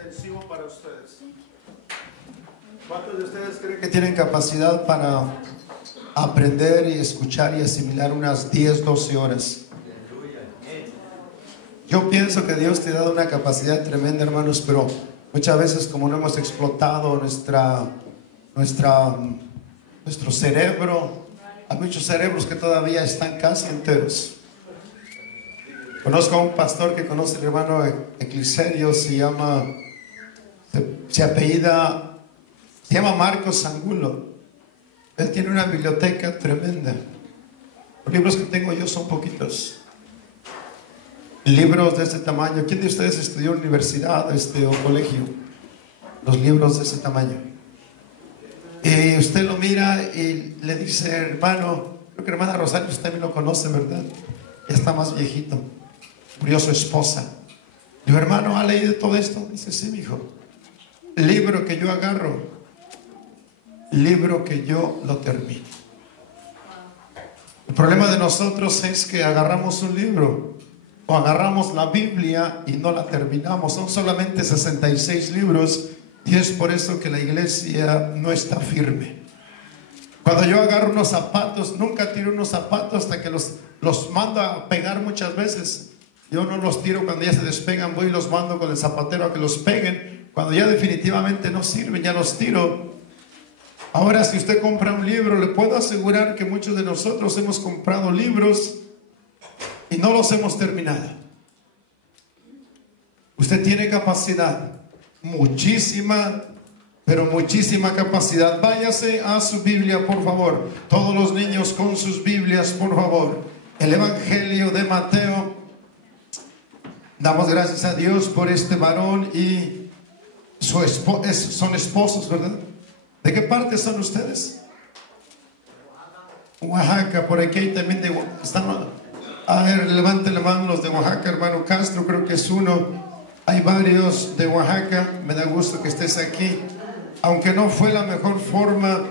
intensivo para ustedes. ¿Cuántos de ustedes creen que tienen capacidad para aprender y escuchar y asimilar unas 10, 12 horas? Yo pienso que Dios te ha dado una capacidad tremenda, hermanos, pero muchas veces como no hemos explotado nuestro cerebro, hay muchos cerebros que todavía están casi enteros. Conozco a un pastor que conoce al hermano Ecliserio, se llama Marcos Angulo. Él tiene una biblioteca tremenda. Los libros que tengo yo son poquitos. Libros de este tamaño. ¿Quién de ustedes estudió en universidad o colegio? Los libros de ese tamaño. Y usted lo mira y le dice, hermano, creo que hermana Rosario usted también lo conoce, ¿verdad? Ya está más viejito. Murió su esposa. Digo, hermano, ¿ha leído todo esto? Dice, sí, mijo. Libro que yo agarro, libro que yo lo termino. El problema de nosotros es que agarramos un libro o agarramos la Biblia y no la terminamos. Son solamente 66 libros y es por eso que la iglesia no está firme. Cuando yo agarro unos zapatos, nunca tiro unos zapatos hasta que los mando a pegar muchas veces. Yo no los tiro cuando ya se despegan, voy y los mando con el zapatero a que los peguen. Cuando ya definitivamente no sirven, ya los tiro. Ahora, si usted compra un libro, le puedo asegurar que muchos de nosotros hemos comprado libros y no los hemos terminado. Usted tiene capacidad, muchísima, pero muchísima capacidad. Váyase a su Biblia, por favor. Todos los niños con sus Biblias, por favor. El Evangelio de Mateo. Damos gracias a Dios por este varón y son esposos, ¿verdad? ¿De qué parte son ustedes? Oaxaca, por aquí hay también de están. A ver, levanten la mano los de Oaxaca, hermano Castro, creo que es uno. Hay varios de Oaxaca, me da gusto que estés aquí. Aunque no fue la mejor forma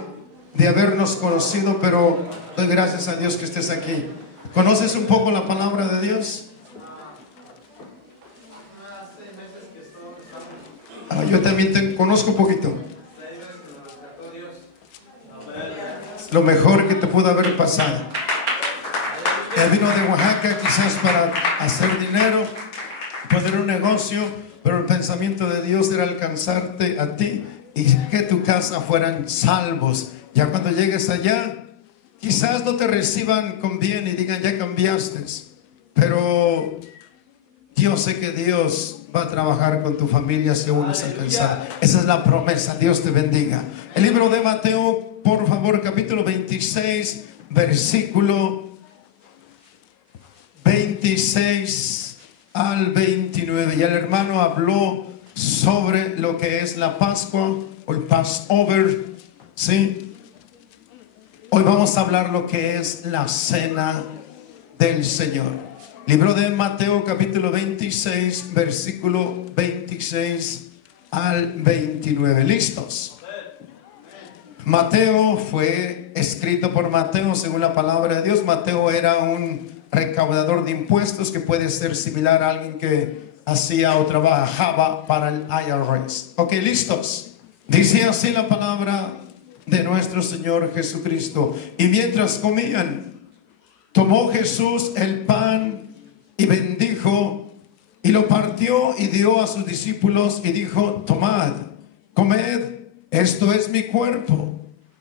de habernos conocido, pero doy gracias a Dios que estés aquí. ¿Conoces un poco la palabra de Dios? Yo también conozco un poquito. Lo mejor que te pudo haber pasado. Él vino de Oaxaca quizás para hacer dinero, poner un negocio, pero el pensamiento de Dios era alcanzarte a ti y que tu casa fueran salvos. Ya cuando llegues allá, quizás no te reciban con bien y digan ya cambiaste, pero yo sé que Dios va a trabajar con tu familia si aún no has alcanzado. Esa es la promesa. Dios te bendiga. El libro de Mateo, por favor, capítulo 26, versículo 26 al 29. Y el hermano habló sobre lo que es la Pascua o el Passover, ¿sí? Hoy vamos a hablar lo que es la cena del Señor. Libro de Mateo capítulo 26, versículo 26 al 29. ¿Listos? Mateo fue escrito por Mateo según la palabra de Dios. Mateo era un recaudador de impuestos que puede ser similar a alguien que hacía o trabajaba para el IRS. Ok, ¿listos? Dice así la palabra de nuestro Señor Jesucristo. Y mientras comían, tomó Jesús el pan y bendijo y lo partió y dio a sus discípulos y dijo: tomad, comed, esto es mi cuerpo.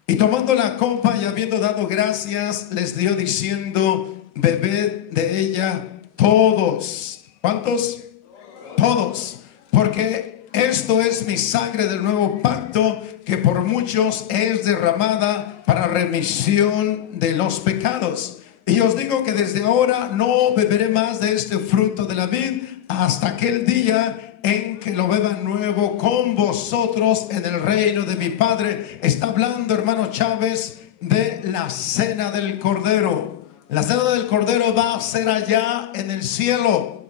Y tomando la copa y habiendo dado gracias, les dio diciendo: bebed de ella todos. ¿Cuántos? Todos. Porque esto es mi sangre del nuevo pacto, que por muchos es derramada para remisión de los pecados. Y os digo que desde ahora no beberé más de este fruto de la vid hasta aquel día en que lo beba nuevo con vosotros en el reino de mi Padre. Está hablando, hermano Chávez, de la cena del Cordero. La cena del Cordero va a ser allá en el cielo.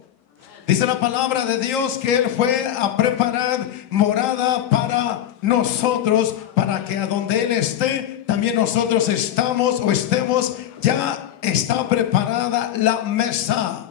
Dice la palabra de Dios que Él fue a preparar morada para nosotros, para que a donde Él esté, también nosotros estamos o estemos. Ya está preparada la mesa.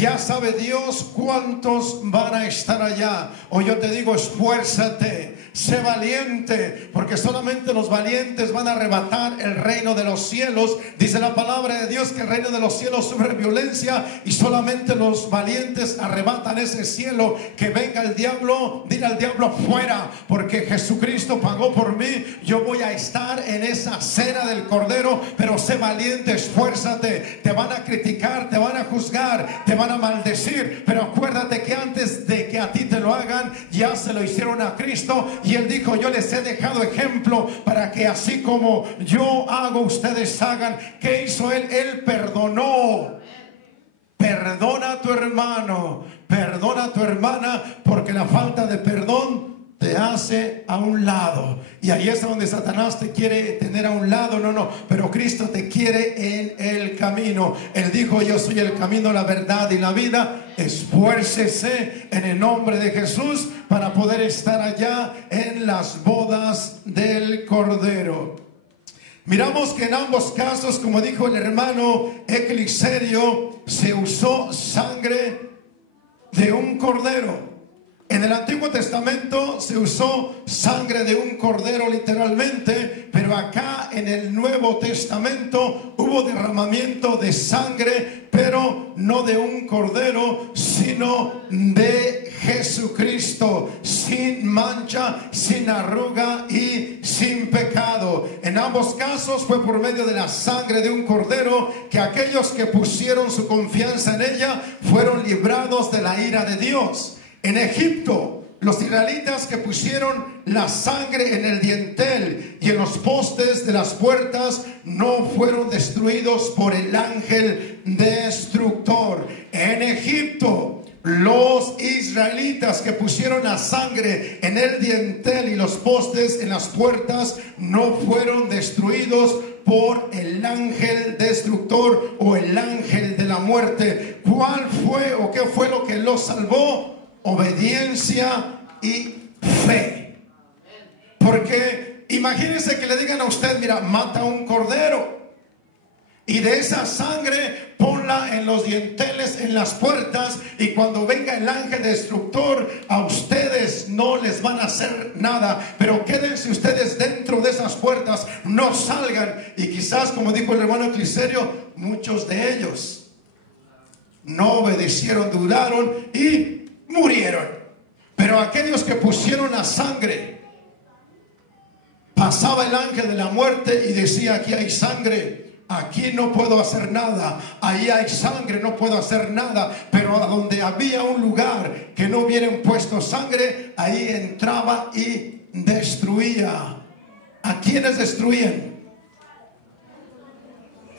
Ya sabe Dios cuántos van a estar allá. Hoy yo te digo, esfuérzate, sé valiente, porque solamente los valientes van a arrebatar el reino de los cielos. Dice la palabra de Dios que el reino de los cielos sufre violencia y solamente los valientes arrebatan ese cielo. Que venga el diablo, dile al diablo fuera, porque Jesucristo pagó por mí. Yo voy a estar en esa cena del Cordero, pero sé valiente, esfuérzate. Te van a criticar, te van a juzgar, te van a maldecir, pero acuérdate que antes de que a ti te lo hagan, ya se lo hicieron a Cristo. Y Él dijo, yo les he dejado ejemplo para que así como yo hago, ustedes hagan. ¿Qué hizo Él? Él perdonó. Perdona a tu hermano, perdona a tu hermana, porque la falta de perdón te hace a un lado. Y ahí es donde Satanás te quiere tener a un lado. No, pero Cristo te quiere en el camino. Él dijo, yo soy el camino, la verdad y la vida. Esfuércese en el nombre de Jesús para poder estar allá en las bodas del Cordero. Miramos que en ambos casos, como dijo el hermano Ecliserio, se usó sangre de un cordero. En el Antiguo Testamento se usó sangre de un cordero literalmente, pero acá en el Nuevo Testamento hubo derramamiento de sangre, pero no de un cordero, sino de Jesucristo, sin mancha, sin arruga y sin pecado. En ambos casos fue por medio de la sangre de un cordero que aquellos que pusieron su confianza en ella fueron librados de la ira de Dios. En Egipto, los israelitas que pusieron la sangre en el dintel y en los postes de las puertas no fueron destruidos por el ángel destructor. En Egipto, los israelitas que pusieron la sangre en el dintel y los postes en las puertas no fueron destruidos por el ángel destructor o el ángel de la muerte. ¿Cuál fue o qué fue lo que los salvó? Obediencia y fe. Porque imagínense que le digan a usted, mira, mata un cordero y de esa sangre ponla en los dinteles, en las puertas, y cuando venga el ángel destructor, a ustedes no les van a hacer nada, pero quédense ustedes dentro de esas puertas, no salgan. Y quizás, como dijo el hermano Ecliserio, muchos de ellos no obedecieron, dudaron y murieron. Pero aquellos que pusieron la sangre, pasaba el ángel de la muerte y decía, aquí hay sangre, aquí no puedo hacer nada, ahí hay sangre, no puedo hacer nada. Pero a donde había un lugar que no hubieran puesto sangre, ahí entraba y destruía. ¿A quiénes destruían?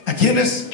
¿A quiénes?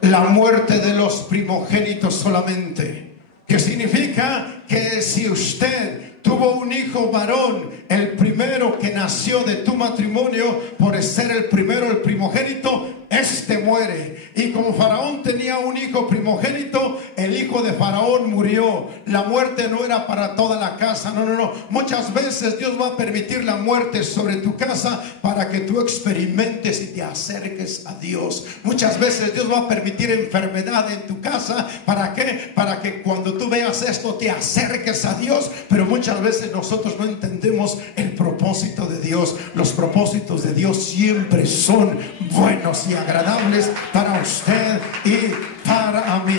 La muerte de los primogénitos solamente. Que significa que si usted tuvo un hijo varón, el primero que nació de tu matrimonio, por ser el primero, el primogénito, este muere. Y como Faraón tenía un hijo primogénito, el hijo de Faraón murió. La muerte no era para toda la casa, no. Muchas veces Dios va a permitir la muerte sobre tu casa para que tú experimentes y te acerques a Dios. Muchas veces Dios va a permitir enfermedad en tu casa. ¿Para qué? Para que cuando tú veas esto te acerques a Dios. Pero muchas veces nosotros no entendemos el propósito de Dios. Los propósitos de Dios siempre son buenos y agradables para usted y para mí.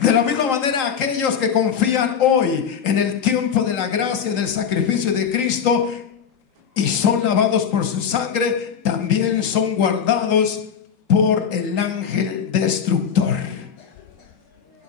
De la misma manera, aquellos que confían hoy en el tiempo de la gracia, del sacrificio de Cristo, y son lavados por su sangre, también son guardados por el ángel destructor.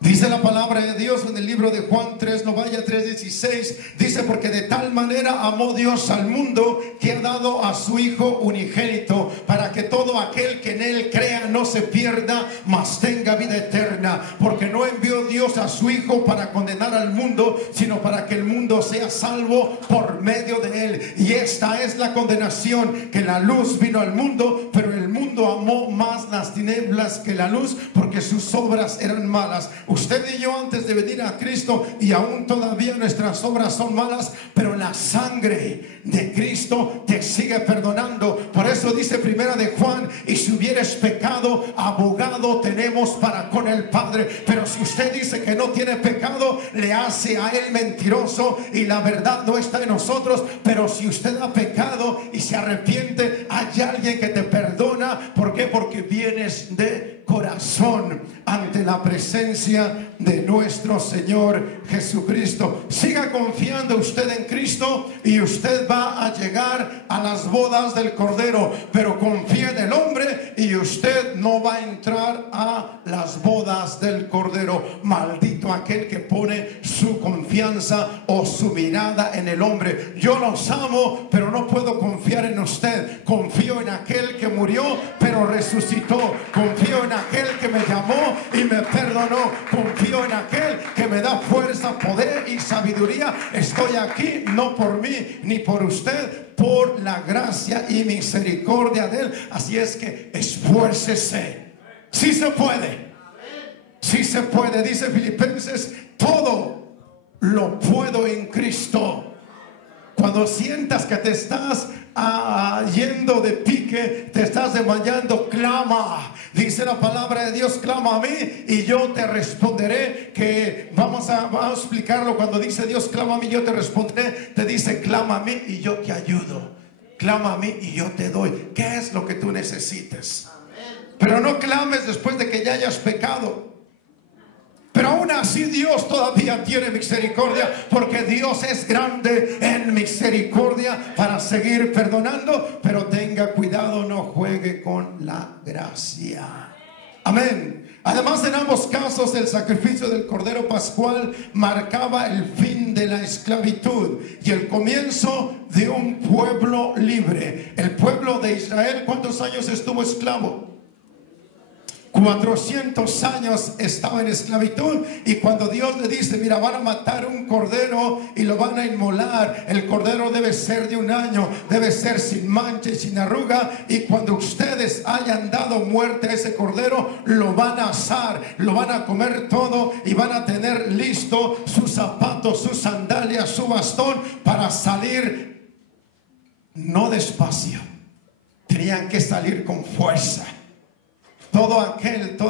Dice la palabra de Dios en el libro de Juan 3, no vaya 3:16, dice, porque de tal manera amó Dios al mundo que ha dado a su Hijo unigénito, para que todo aquel que en él crea no se pierda, mas tenga vida eterna. Porque no envió Dios a su Hijo para condenar al mundo, sino para que el mundo sea salvo por medio de él. Y esta es la condenación, que la luz vino al mundo, pero el mundo amó más las tinieblas que la luz, porque sus obras eran malas. Usted usted y yo antes de venir a Cristo, y aún todavía nuestras obras son malas, pero la sangre de Cristo te sigue perdonando. Por eso dice primera de Juan: y si hubieres pecado, abogado tenemos para con el Padre. Pero si usted dice que no tiene pecado, le hace a él mentiroso y la verdad no está en nosotros. Pero si usted ha pecado y se arrepiente, hay alguien que te perdona. ¿Por qué? Porque vienes de corazón ante la presencia de nuestro Señor Jesucristo. Siga confiando usted en Cristo y usted va a llegar a las bodas del Cordero. Pero confíe en el hombre y usted no va a entrar a las bodas del Cordero. Maldito aquel que pone su confianza o su mirada en el hombre. Yo los amo, pero no puedo confiar en usted. Confío en aquel que murió pero resucitó. Confío en aquel que me llamó y me perdonó. Confío en aquel que me da fuerza, poder y sabiduría. Estoy aquí no por mí ni por usted, por la gracia y misericordia de él. Así es que esfuércese. Sí se puede. Sí se puede. Dice Filipenses: todo lo puedo en Cristo. Cuando sientas que te estás yendo de pique, te estás desmayando, clama. Dice la palabra de Dios: clama a mí y yo te responderé. Que vamos a explicarlo. Cuando dice Dios: clama a mí, yo te responderé, te dice: clama a mí y yo te ayudo. Clama a mí y yo te doy. ¿Qué es lo que tú necesites? Pero no clames después de que ya hayas pecado. Pero aún así Dios todavía tiene misericordia, porque Dios es grande en misericordia para seguir perdonando. Pero tenga cuidado, no juegue con la gracia. Amén. Además, en ambos casos el sacrificio del Cordero Pascual marcaba el fin de la esclavitud y el comienzo de un pueblo libre. El pueblo de Israel, ¿cuántos años estuvo esclavo? 400 años estaba en esclavitud. Y cuando Dios le dice: mira, van a matar un cordero y lo van a inmolar, el cordero debe ser de un año, debe ser sin mancha y sin arruga. Y cuando ustedes hayan dado muerte a ese cordero, lo van a asar, lo van a comer todo y van a tener listo sus zapatos, sus sandalias, su bastón para salir. No despacio, tenían que salir con fuerza. Toda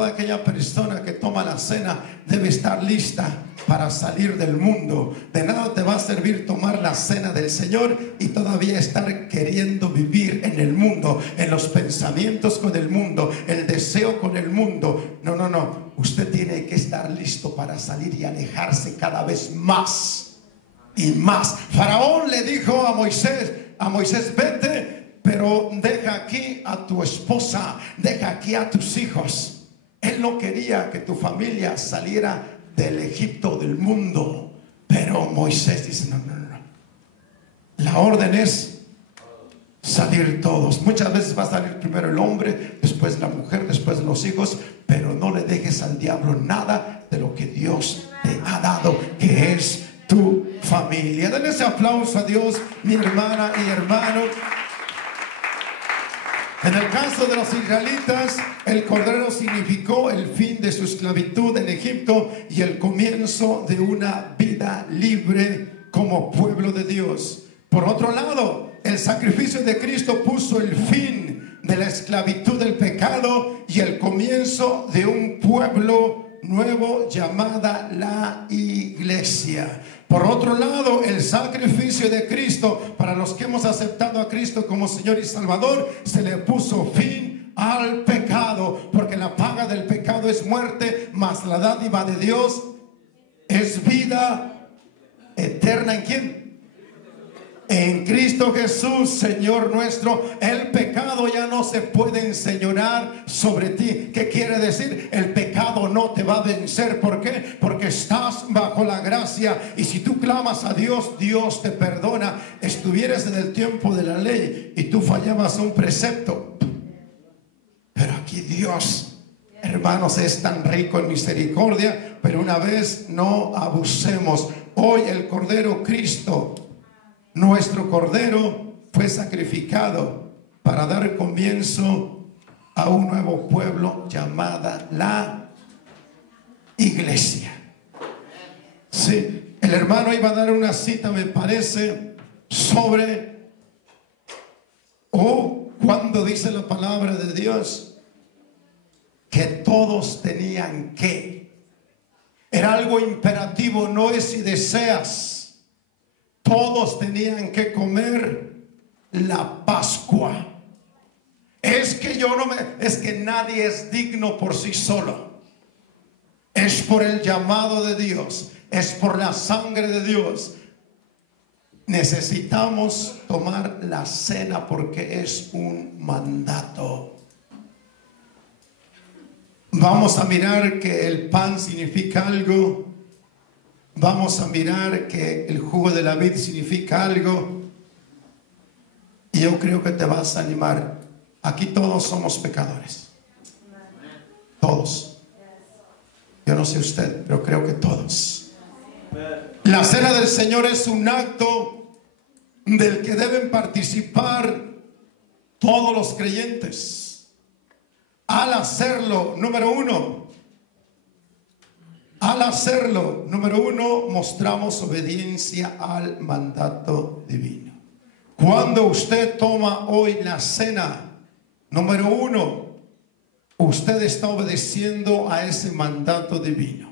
aquella persona que toma la cena debe estar lista para salir del mundo. De nada te va a servir tomar la cena del Señor y todavía estar queriendo vivir en el mundo, en los pensamientos con el mundo, el deseo con el mundo. No, no, no. Usted tiene que estar listo para salir y alejarse cada vez más y más. Faraón le dijo a Moisés: vete, pero deja aquí a tu esposa, deja aquí a tus hijos. Él no quería que tu familia saliera del Egipto, del mundo. Pero Moisés dice: no, no, no. La orden es salir todos. Muchas veces va a salir primero el hombre, después la mujer, después los hijos. Pero no le dejes al diablo nada de lo que Dios te ha dado, que es tu familia. Denle ese aplauso a Dios, mi hermana y hermano. En el caso de los israelitas, el cordero significó el fin de su esclavitud en Egipto y el comienzo de una vida libre como pueblo de Dios. Por otro lado, el sacrificio de Cristo puso el fin de la esclavitud del pecado y el comienzo de un pueblo nuevo llamada la iglesia. Por otro lado, el sacrificio de Cristo, para los que hemos aceptado a Cristo como Señor y Salvador, se le puso fin al pecado, porque la paga del pecado es muerte, mas la dádiva de Dios es vida eterna. ¿En quién? En Cristo Jesús, Señor nuestro. El pecado ya no se puede enseñorear sobre ti. ¿Qué quiere decir? El pecado no te va a vencer. ¿Por qué? Porque estás bajo la gracia. Y si tú clamas a Dios, Dios te perdona. Estuvieras en el tiempo de la ley y tú fallabas un precepto, pero aquí Dios, hermanos, es tan rico en misericordia. Pero una vez no abusemos. Hoy el Cordero Cristo, nuestro Cordero, fue sacrificado para dar comienzo a un nuevo pueblo llamada la iglesia. Sí, el hermano iba a dar una cita, me parece, sobre cuando dice la palabra de Dios que todos tenían que. Era algo imperativo, no es si deseas. Todos tenían que comer la Pascua. Es que nadie es digno por sí solo. Es por el llamado de Dios, es por la sangre de Dios. Necesitamos tomar la cena porque es un mandato. Vamos a mirar que el pan significa algo. Vamos a mirar que el jugo de la vid significa algo. Y yo creo que te vas a animar. Aquí todos somos pecadores. Todos. Yo no sé usted, pero creo que todos. La cena del Señor es un acto del que deben participar todos los creyentes. Al hacerlo, número uno, mostramos obediencia al mandato divino. Cuando usted toma hoy la cena, número uno, usted está obedeciendo a ese mandato divino.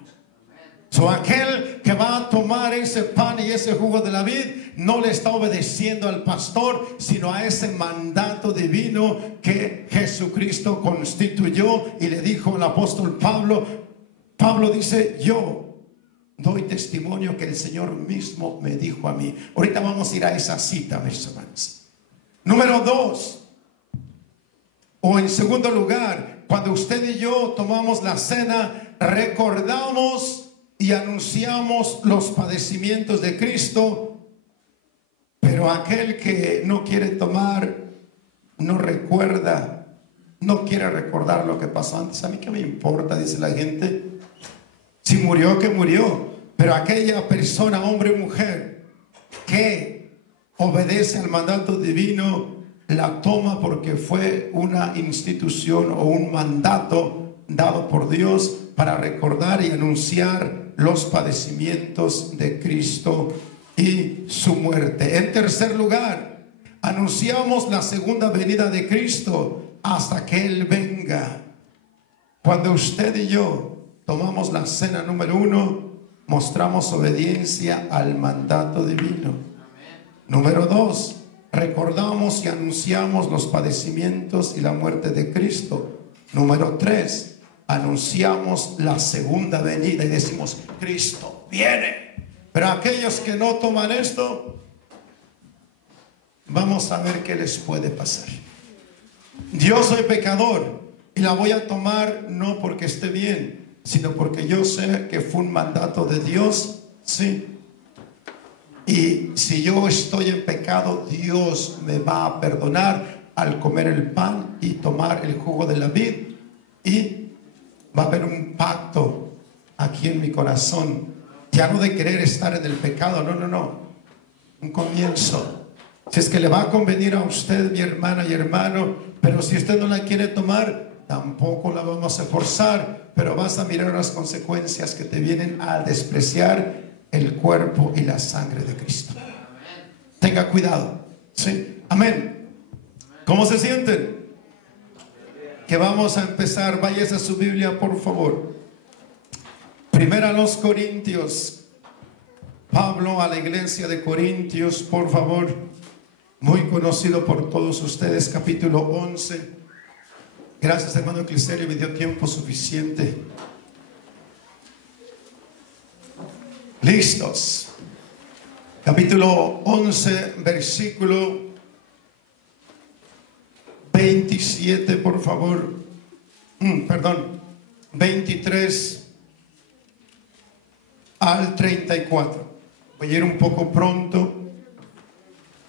Aquel que va a tomar ese pan y ese jugo de la vid no le está obedeciendo al pastor, sino a ese mandato divino que Jesucristo constituyó y le dijo al apóstol Pablo. Pablo dice: yo doy testimonio que el Señor mismo me dijo a mí. Ahorita vamos a ir a esa cita, mis hermanos. Número dos, o en segundo lugar, cuando usted y yo tomamos la cena, recordamos y anunciamos los padecimientos de Cristo. Pero aquel que no quiere tomar, no recuerda, no quiere recordar lo que pasó antes. A mí qué me importa, dice la gente. Si murió, que murió. Pero aquella persona, hombre o mujer, que obedece al mandato divino, la toma porque fue una institución o un mandato dado por Dios para recordar y anunciar los padecimientos de Cristo y su muerte. En tercer lugar, anunciamos la segunda venida de Cristo hasta que Él venga. Cuando usted y yo tomamos la cena, número uno, mostramos obediencia al mandato divino. Número dos, recordamos y anunciamos los padecimientos y la muerte de Cristo. Número tres, anunciamos la segunda venida y decimos: Cristo viene. Pero aquellos que no toman esto, vamos a ver qué les puede pasar. Yo soy pecador y la voy a tomar no porque esté bien, sino porque yo sé que fue un mandato de Dios. Sí. Y si yo estoy en pecado, Dios me va a perdonar al comer el pan y tomar el jugo de la vid. Y va a haber un pacto aquí en mi corazón. Ya no de querer estar en el pecado, no. Un comienzo. Si es que le va a convenir a usted, mi hermana y hermano, pero si usted no la quiere tomar, tampoco la vamos a forzar. Pero vas a mirar las consecuencias que te vienen al despreciar el cuerpo y la sangre de Cristo. Tenga cuidado. Sí, amén. ¿Cómo se sienten? Que vamos a empezar. Vayas a su Biblia, por favor. Primera a los Corintios. Pablo a la iglesia de Corintios, por favor. Muy conocido por todos ustedes, capítulo 11. Gracias, hermano Clisterio, me dio tiempo suficiente. Listos. Capítulo 11, versículo 27, por favor. 23 al 34. Voy a ir un poco pronto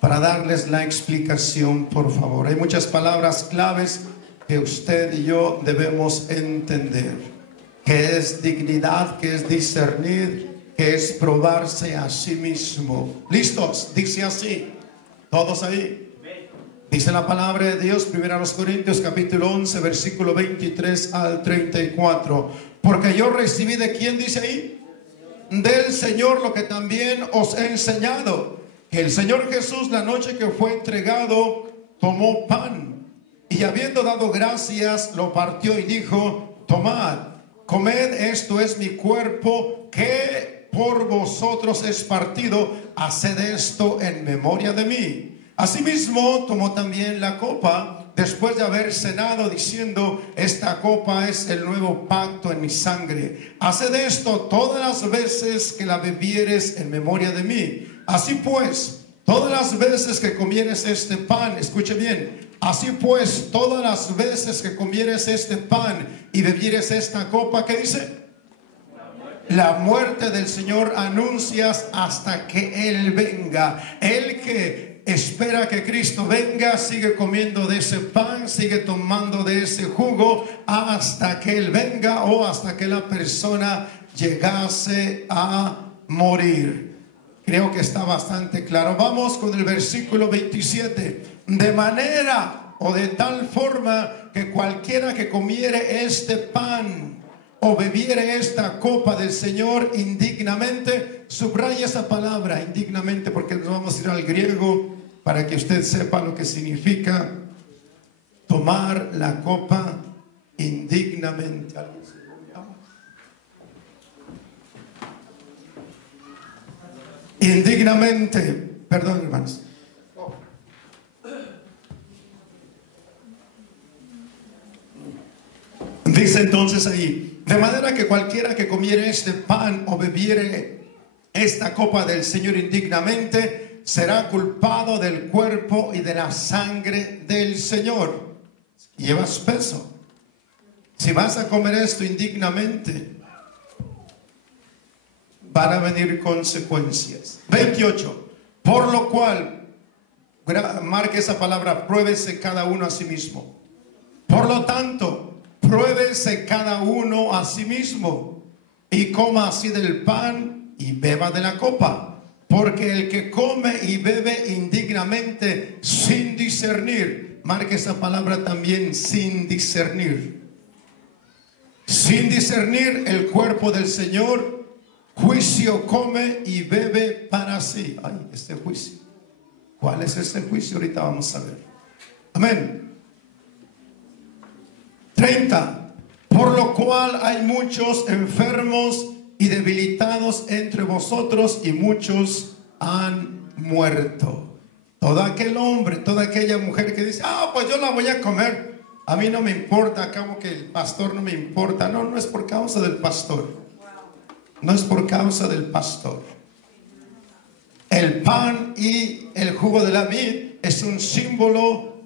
para darles la explicación, por favor. Hay muchas palabras claves que usted y yo debemos entender. Que es dignidad, que es discernir, que es probarse a sí mismo. ¿Listos? Dice así. ¿Todos ahí? Dice la palabra de Dios, 1 Corintios capítulo 11, versículo 23 al 34. Porque yo recibí, ¿de quién dice ahí? del Señor lo que también os he enseñado. Que el Señor Jesús, la noche que fue entregado, tomó pan y habiendo dado gracias, lo partió y dijo: tomad, comed, esto es mi cuerpo que por vosotros es partido, haced esto en memoria de mí. Asimismo tomó también la copa después de haber cenado, diciendo: esta copa es el nuevo pacto en mi sangre. Haced esto todas las veces que la bebieres en memoria de mí. Así pues, todas las veces que comieres este pan, escuche bien, así pues, todas las veces que comieres este pan y bebieres esta copa, ¿qué dice? La muerte del Señor anuncias hasta que Él venga. El que espera que Cristo venga sigue comiendo de ese pan, sigue tomando de ese jugo hasta que Él venga o hasta que la persona llegase a morir. Creo que está bastante claro. Vamos con el versículo 27. De manera o de tal forma que cualquiera que comiere este pan o bebiere esta copa del Señor indignamente, subraya esa palabra indignamente, porque nos vamos a ir al griego para que usted sepa lo que significa tomar la copa indignamente. Indignamente, perdón, hermanos. Dice entonces ahí: de manera que cualquiera que comiere este pan o bebiere esta copa del Señor indignamente será culpado del cuerpo y de la sangre del Señor. Llevas peso. Si vas a comer esto indignamente, van a venir consecuencias. 28. Por lo cual, marque esa palabra, pruébese cada uno a sí mismo. Por lo tanto, pruébese cada uno a sí mismo y coma así del pan y beba de la copa. Porque el que come y bebe indignamente sin discernir, marque esa palabra también, sin discernir. Sin discernir el cuerpo del Señor, juicio come y bebe para sí. Ay, este juicio. ¿Cuál es este juicio? Ahorita vamos a ver. Amén. 30. Por lo cual hay muchos enfermos y debilitados entre vosotros, y muchos han muerto. Todo aquel hombre, toda aquella mujer que dice: pues yo la voy a comer, a mí no me importa, acabo que el pastor no me importa. No, no es por causa del pastor. No es por causa del pastor. El pan y el jugo de la vid es un símbolo,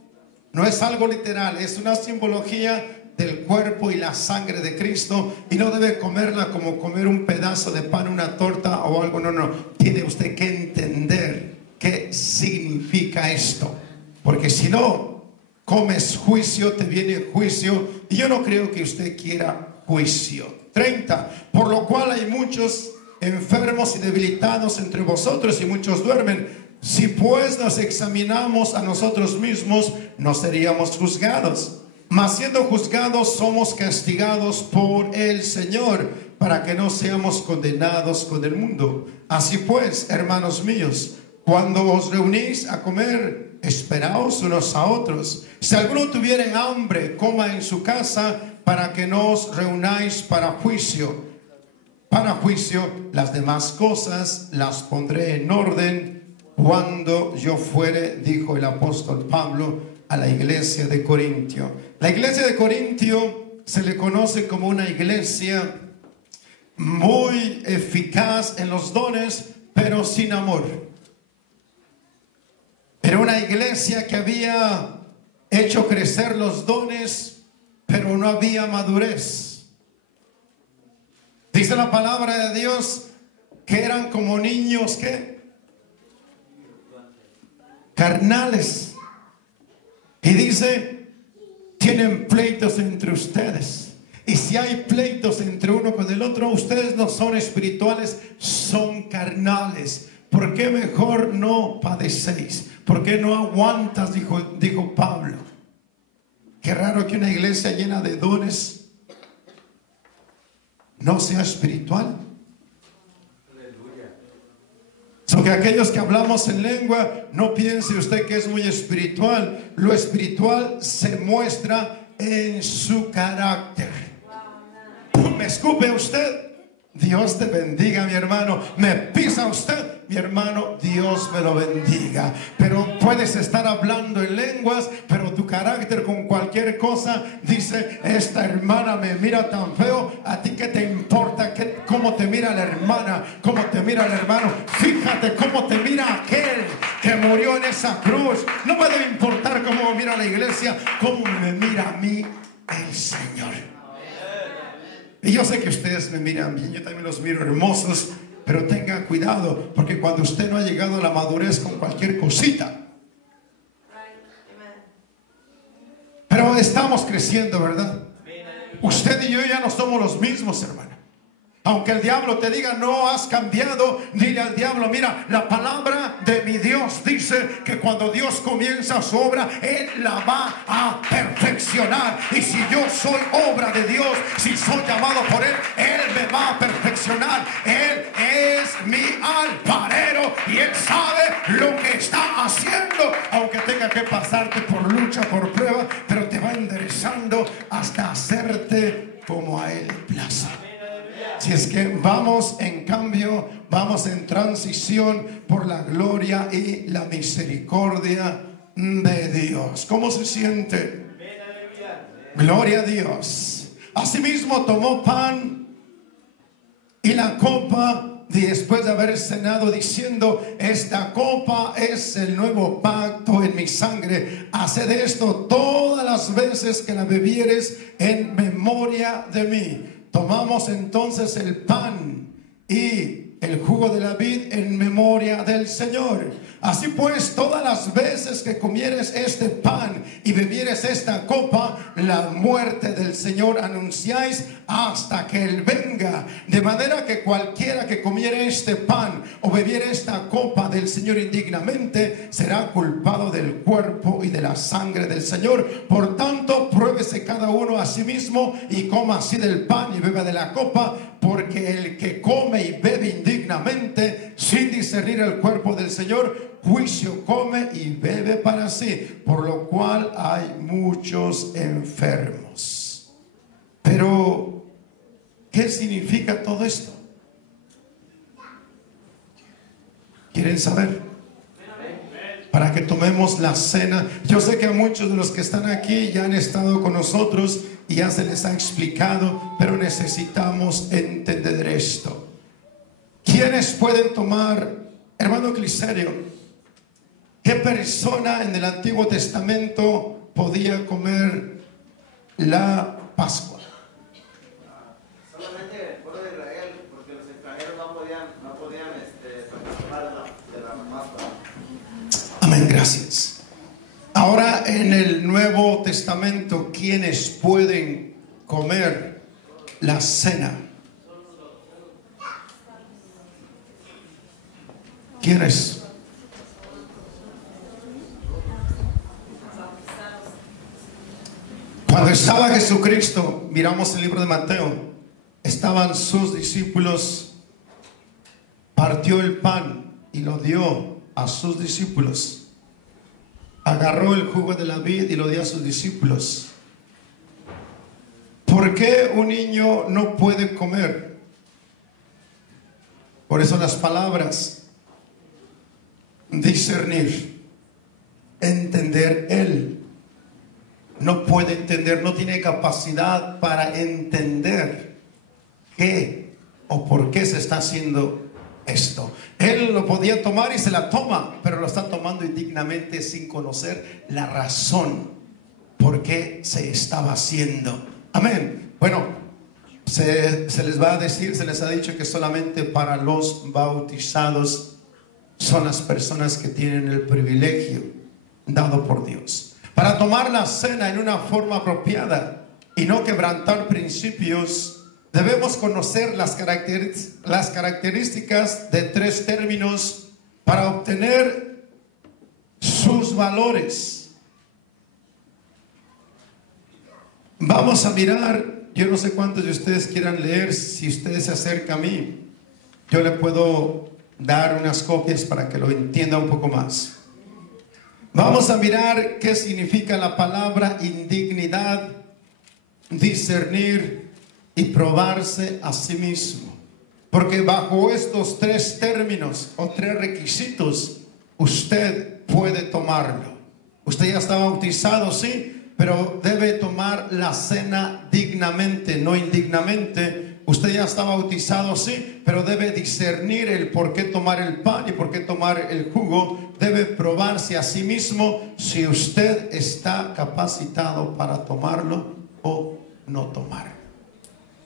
no es algo literal, es una simbología del cuerpo y la sangre de Cristo, y no debe comerla como comer un pedazo de pan, una torta o algo. No, no, tiene usted que entender qué significa esto, porque si no comes juicio, te viene juicio, y yo no creo que usted quiera juicio. 30. Por lo cual hay muchos enfermos y debilitados entre vosotros, y muchos duermen. Si pues nos examinamos a nosotros mismos, no seríamos juzgados. Mas siendo juzgados, somos castigados por el Señor, para que no seamos condenados con el mundo. Así pues, hermanos míos, cuando os reunís a comer, esperaos unos a otros. Si alguno tuviere hambre, coma en su casa, para que no os reunáis para juicio. Para juicio, las demás cosas las pondré en orden cuando yo fuere, dijo el apóstol Pablo a la iglesia de Corintio. La iglesia de Corintio se le conoce como una iglesia muy eficaz en los dones, pero sin amor. Era una iglesia que había hecho crecer los dones, pero no había madurez. Dice la palabra de Dios que eran como niños, ¿qué? Carnales. Y dice: tienen pleitos entre ustedes. Y si hay pleitos entre uno con el otro, ustedes no son espirituales, son carnales. ¿Por qué mejor no padecéis? ¿Por qué no aguantas? Dijo Pablo. Qué raro que una iglesia llena de dones no sea espiritual. Porque aquellos que hablamos en lengua, no piense usted que es muy espiritual. Lo espiritual se muestra en su carácter. ¿Me escupe usted? Dios te bendiga, mi hermano. ¿Me pisa usted? Mi hermano, Dios me lo bendiga. Pero puedes estar hablando en lenguas, pero tu carácter con cualquier cosa dice: esta hermana me mira tan feo. ¿A ti qué te importa cómo te mira la hermana? ¿Cómo te mira el hermano? Fíjate cómo te mira aquel que murió en esa cruz. No me debe importar cómo me mira la iglesia, cómo me mira a mí el Señor. Y yo sé que ustedes me miran bien, yo también los miro hermosos, pero tenga cuidado, porque cuando usted no ha llegado a la madurez con cualquier cosita. Pero estamos creciendo, ¿verdad? Usted y yo ya no somos los mismos, hermano. Aunque el diablo te diga: no has cambiado, dile al diablo: mira, la palabra de mi Dios dice que cuando Dios comienza su obra, Él la va a perfeccionar. Y si yo soy obra de Dios, si soy llamado por Él, Él me va a perfeccionar. Él es mi alfarero y Él sabe lo que está haciendo. Aunque tenga que pasarte por lucha, por prueba, pero te va enderezando hasta hacerte como a Él le place. Si es que vamos en cambio, vamos en transición por la gloria y la misericordia de Dios. ¿Cómo se siente? Gloria a Dios. Asimismo tomó pan y la copa después de haber cenado, diciendo: esta copa es el nuevo pacto en mi sangre. Haced esto todas las veces que la bebieres en memoria de mí. Tomamos entonces el pan y el jugo de la vid en memoria del Señor. Así pues, todas las veces que comieres este pan y bebieres esta copa, la muerte del Señor anunciáis hasta que Él venga. De manera que cualquiera que comiere este pan o bebiere esta copa del Señor indignamente, será culpado del cuerpo y de la sangre del Señor. Por tanto, pruébese cada uno a sí mismo y coma así del pan y beba de la copa. Porque el que come y bebe indignamente, sin discernir el cuerpo del Señor, juicio come y bebe para sí, por lo cual hay muchos enfermos. Pero, ¿qué significa todo esto? ¿Quieren saber? Para que tomemos la cena. Yo sé que a muchos de los que están aquí ya han estado con nosotros y ya se les ha explicado, pero necesitamos entender esto. ¿Quiénes pueden tomar, hermano Cliserio? ¿Qué persona en el Antiguo Testamento podía comer la Pascua? Solamente el pueblo de Israel, porque los extranjeros no podían participar de la Pascua. Amén, gracias. Ahora en el Nuevo Testamento, ¿quiénes pueden comer la cena? ¿Quiénes? Cuando estaba Jesucristo, miramos el libro de Mateo, estaban sus discípulos, partió el pan y lo dio a sus discípulos. Agarró el jugo de la vid y lo dio a sus discípulos. ¿Por qué un niño no puede comer? Por eso las palabras: discernir, entender. Él no puede entender, no tiene capacidad para entender qué o por qué se está haciendo esto. Él lo podía tomar y se la toma, pero lo está tomando indignamente sin conocer la razón por qué se estaba haciendo. Amén. Bueno, se les va a decir, se les ha dicho que solamente para los bautizados son las personas que tienen el privilegio dado por Dios para tomar la cena en una forma apropiada y no quebrantar principios. Debemos conocer las características de tres términos para obtener sus valores. Vamos a mirar, yo no sé cuántos de ustedes quieran leer. Si ustedes se acercan a mí, yo le puedo dar unas copias para que lo entienda un poco más. Vamos a mirar qué significa la palabra indignidad, discernir y probarse a sí mismo. Porque bajo estos tres términos o tres requisitos, usted puede tomarlo. Usted ya está bautizado, sí, pero debe tomar la cena dignamente, no indignamente. Usted ya está bautizado, sí, pero debe discernir el por qué tomar el pan y por qué tomar el jugo. Debe probarse a sí mismo si usted está capacitado para tomarlo o no tomarlo.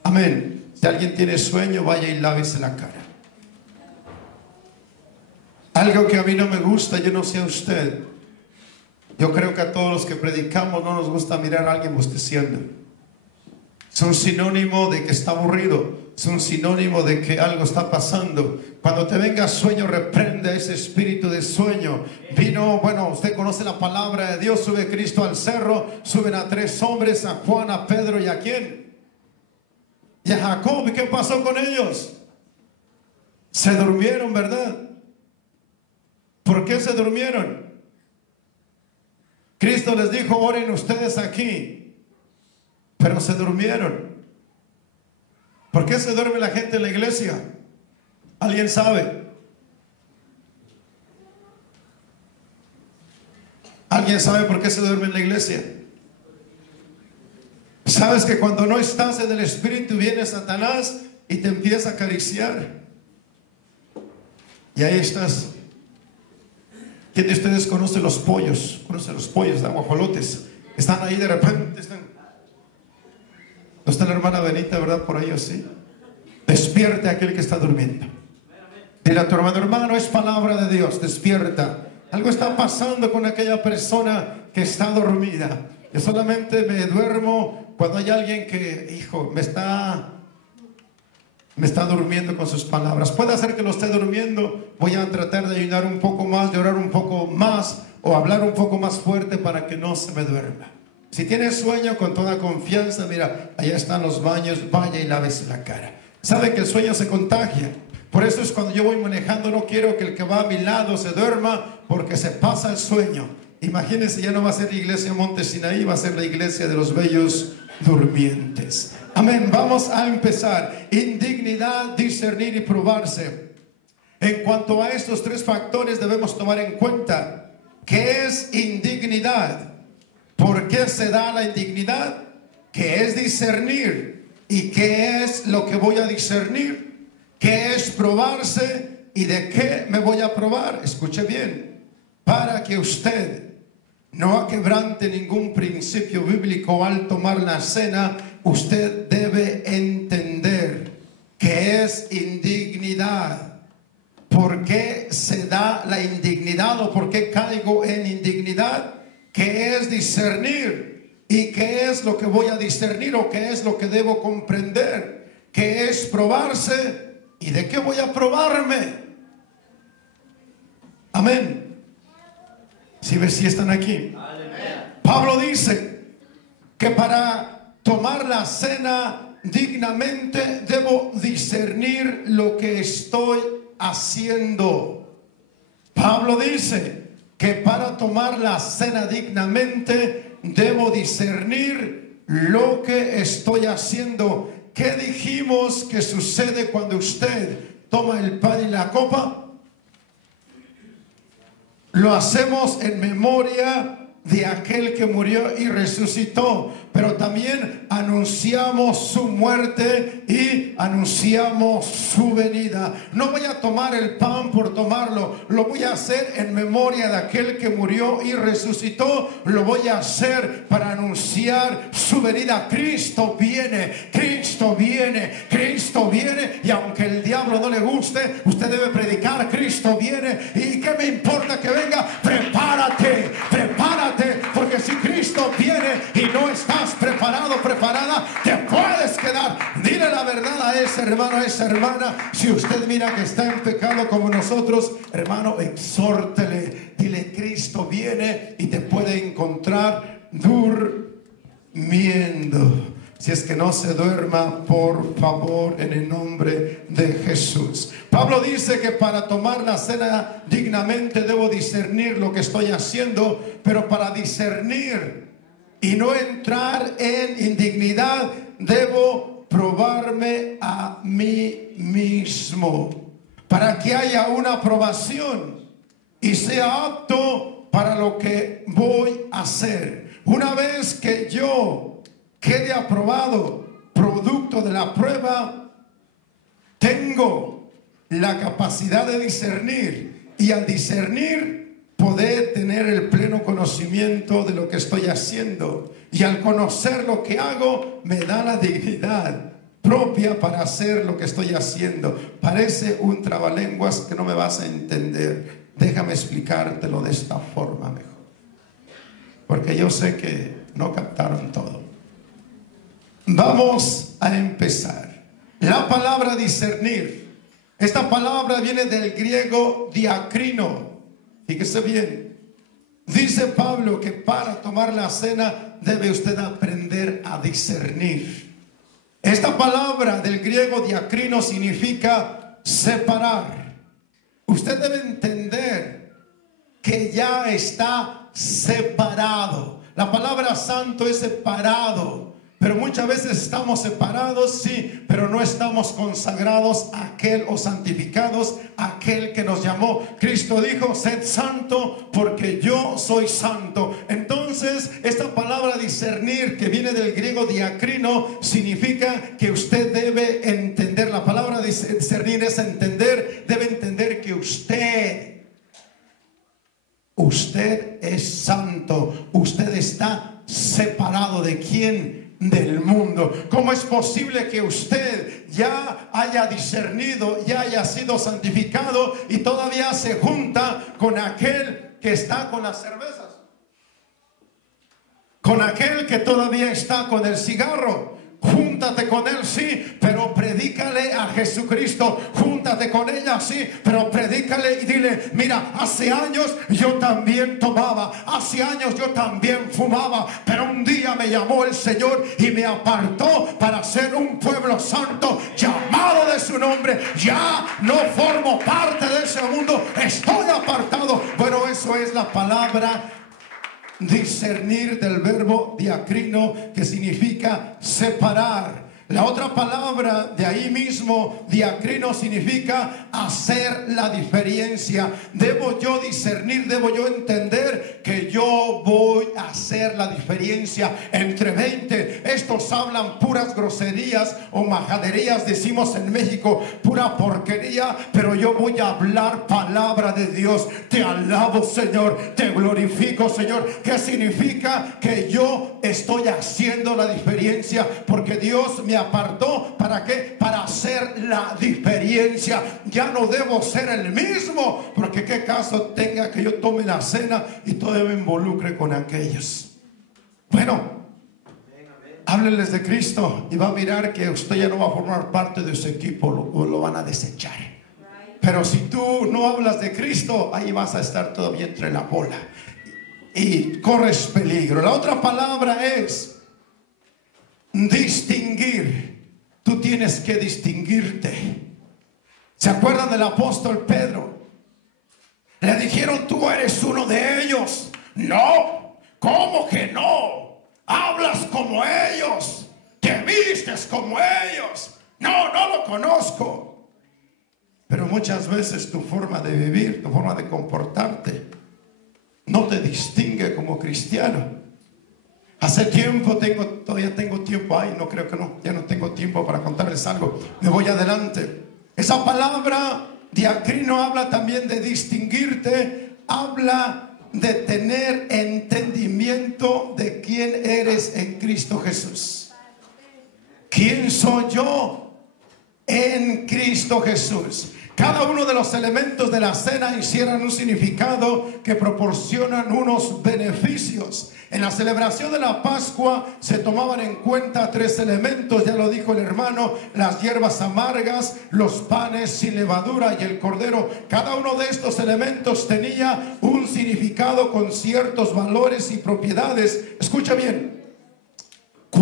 Amén. Si alguien tiene sueño, vaya y lávese la cara. Algo que a mí no me gusta, yo no sé a usted. Yo creo que a todos los que predicamos no nos gusta mirar a alguien bosteciendo. Es un sinónimo de que está aburrido. Es un sinónimo de que algo está pasando. Cuando te venga sueño, reprende ese espíritu de sueño. Bueno, usted conoce la palabra de Dios. Sube Cristo al cerro. Suben a 3 hombres, a Juan, a Pedro y a ¿quién? Y a Jacob. ¿Y qué pasó con ellos? Se durmieron, ¿verdad? ¿Por qué se durmieron? Cristo les dijo, oren ustedes aquí, pero se durmieron. ¿Por qué se duerme la gente en la iglesia? ¿Alguien sabe? ¿Alguien sabe por qué se duerme en la iglesia? ¿Sabes que cuando no estás en el Espíritu viene Satanás y te empieza a acariciar? Y ahí estás. ¿Quién de ustedes conoce los pollos? ¿Conoce los pollos de guajolotes? Están ahí de repente. ¿No está la hermana Benita, verdad? Por ahí así. Despierte a aquel que está durmiendo. Dile a tu hermano, hermano, es palabra de Dios, despierta. Algo está pasando con aquella persona que está dormida. Yo solamente me duermo cuando hay alguien que, hijo, me está durmiendo con sus palabras. Puede ser que lo esté durmiendo. Voy a tratar de ayudar un poco más, de orar un poco más o hablar un poco más fuerte para que no se me duerma. Si tienes sueño, con toda confianza, mira, allá están los baños, vaya y lávese la cara. Sabe que el sueño se contagia. Por eso es cuando yo voy manejando, no quiero que el que va a mi lado se duerma, porque se pasa el sueño. Imagínense, ya no va a ser la iglesia Monte Sinaí, va a ser la iglesia de los bellos durmientes. Amén. Vamos a empezar. Indignidad, discernir y probarse. En cuanto a estos 3 factores debemos tomar en cuenta qué es indignidad, por qué se da la indignidad, qué es discernir y qué es lo que voy a discernir, qué es probarse y de qué me voy a probar. Escuche bien, para que usted no quebrante ningún principio bíblico al tomar la cena, usted debe entender qué es indignidad, por qué se da la indignidad o por qué caigo en indignidad, qué es discernir y qué es lo que voy a discernir o qué es lo que debo comprender, qué es probarse y de qué voy a probarme. Amén. Si están aquí. Pablo dice que para tomar la cena dignamente debo discernir lo que estoy haciendo. Pablo dice que para tomar la cena dignamente debo discernir lo que estoy haciendo. ¿Qué dijimos que sucede cuando usted toma el pan y la copa? Lo hacemos en memoria de aquel que murió y resucitó, pero también anunciamos su muerte y anunciamos su venida. No voy a tomar el pan por tomarlo, lo voy a hacer en memoria de aquel que murió y resucitó. Lo voy a hacer para anunciar su venida. Cristo viene, Cristo viene, Cristo viene, y aunque el diablo no le guste, usted debe predicar: Cristo viene. ¿Y qué me importa que venga? Prepárate, prepárate, porque si Cristo viene y no estás preparado, preparada, te puedes quedar. Dile la verdad a ese hermano, a esa hermana. Si usted mira que está en pecado como nosotros, hermano, exhórtele, dile: Cristo viene y te puede encontrar durmiendo. Si es que no se duerma, por favor, en el nombre de Jesús. Pablo dice que para tomar la cena dignamente debo discernir lo que estoy haciendo, pero para discernir y no entrar en indignidad, debo probarme a mí mismo, para que haya una aprobación y sea apto para lo que voy a hacer. Una vez que yo quede aprobado, producto de la prueba, tengo la capacidad de discernir, y al discernir poder tener el pleno conocimiento de lo que estoy haciendo, y al conocer lo que hago me da la dignidad propia para hacer lo que estoy haciendo. Parece un trabalenguas que no me vas a entender. Déjame explicártelo de esta forma mejor, porque yo sé que no captaron todo. Vamos a empezar. La palabra discernir, esta palabra viene del griego diacrino. Fíjese bien, dice Pablo que para tomar la cena debe usted aprender a discernir. Esta palabra del griego diacrino significa separar. Usted debe entender que ya está separado. La palabra santo es separado, pero muchas veces estamos separados, sí, pero no estamos consagrados a aquel o santificados a aquel que nos llamó. Cristo dijo: sed santo porque yo soy santo. Entonces, esta palabra discernir, que viene del griego diacrino, significa que usted debe entender. La palabra discernir es entender. Debe entender que usted es santo. Usted está separado. ¿De quién? Del mundo. ¿Cómo es posible que usted ya haya discernido, ya haya sido santificado, y todavía se junta con aquel que está con las cervezas, con aquel que todavía está con el cigarro? Júntate con él, sí, pero predícale a Jesucristo. Júntate con ella, sí, pero predícale y dile: mira, hace años yo también tomaba, hace años yo también fumaba, pero un día me llamó el Señor y me apartó para ser un pueblo santo, llamado de su nombre. Ya no formo parte de ese mundo, estoy apartado. Bueno, eso es la palabra discernir, del verbo diacrino, que significa separar. La otra palabra de ahí mismo, diacrino, significa hacer la diferencia. Debo yo discernir, debo yo entender que yo voy a hacer la diferencia entre 20. Estos hablan puras groserías o majaderías, decimos en México, pura porquería, pero yo voy a hablar palabra de Dios. Te alabo, Señor, te glorifico, Señor. ¿Qué significa? Que yo estoy haciendo la diferencia, porque Dios me apartó. ¿Para qué? Para hacer la diferencia. Ya no debo ser el mismo, porque qué caso tenga que yo tome la cena y todavía me involucre con aquellos. Bueno, hábleles de Cristo y va a mirar que usted ya no va a formar parte de ese equipo, lo van a desechar. Pero si tú no hablas de Cristo, ahí vas a estar todavía entre la bola y corres peligro. La otra palabra es distinguir. Tú tienes que distinguirte. ¿Se acuerdan del apóstol Pedro? Le dijeron: tú eres uno de ellos. No, ¿cómo que no? Hablas como ellos, te vistes como ellos. No, no lo conozco. Pero muchas veces tu forma de vivir, tu forma de comportarte, no te distingue como cristiano. Hace tiempo todavía tengo tiempo. Ay, no, creo que no, ya no tengo tiempo para contarles algo. Me voy adelante. Esa palabra diacrino habla también de distinguirte, habla de tener entendimiento de quién eres en Cristo Jesús. ¿Quién soy yo en Cristo Jesús? Cada uno de los elementos de la cena encierran un significado que proporcionan unos beneficios. En la celebración de la Pascua se tomaban en cuenta 3 elementos, ya lo dijo el hermano: las hierbas amargas, los panes sin levadura y el cordero. Cada uno de estos elementos tenía un significado con ciertos valores y propiedades. Escucha bien.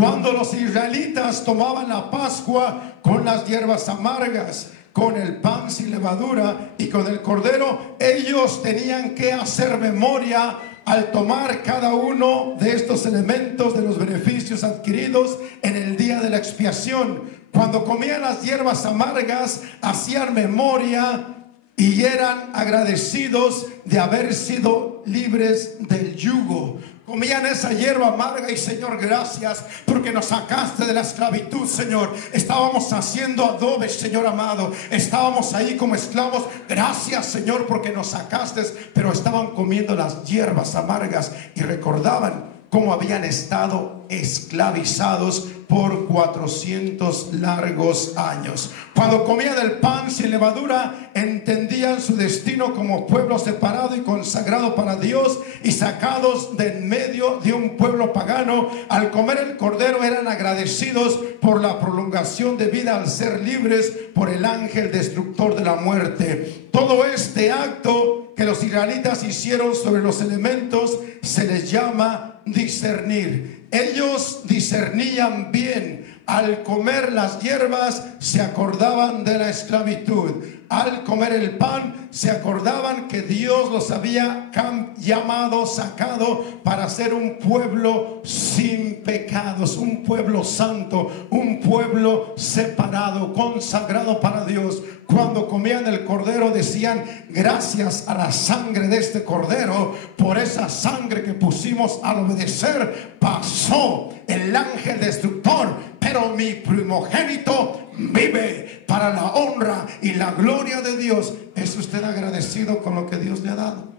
Cuando los israelitas tomaban la Pascua con las hierbas amargas, con el pan sin levadura y con el cordero, ellos tenían que hacer memoria al tomar cada uno de estos elementos de los beneficios adquiridos en el día de la expiación. Cuando comían las hierbas amargas, hacían memoria y eran agradecidos de haber sido libres del yugo. Comían esa hierba amarga y Señor, gracias porque nos sacaste de la esclavitud, Señor. Estábamos haciendo adobe, Señor amado. Estábamos ahí como esclavos. Gracias, Señor, porque nos sacaste. Pero estaban comiendo las hierbas amargas y recordaban cómo habían estado esclavizados por 400 largos años. Cuando comían el pan sin levadura, entendían su destino como pueblo separado y consagrado para Dios y sacados de en medio de un pueblo pagano. Al comer el cordero eran agradecidos por la prolongación de vida al ser libres por el ángel destructor de la muerte. Todo este acto que los israelitas hicieron sobre los elementos se les llama discernir. Ellos discernían bien. Al comer las hierbas se acordaban de la esclavitud. Al comer el pan se acordaban que Dios los había llamado, sacado para ser un pueblo sin pecados, un pueblo santo, un pueblo separado, consagrado para Dios. Cuando comían el cordero decían: gracias a la sangre de este cordero, por esa sangre que pusimos al obedecer, pasó el ángel destructor, pero mi primogénito vive para la honra y la gloria de Dios. ¿Es usted agradecido con lo que Dios le ha dado?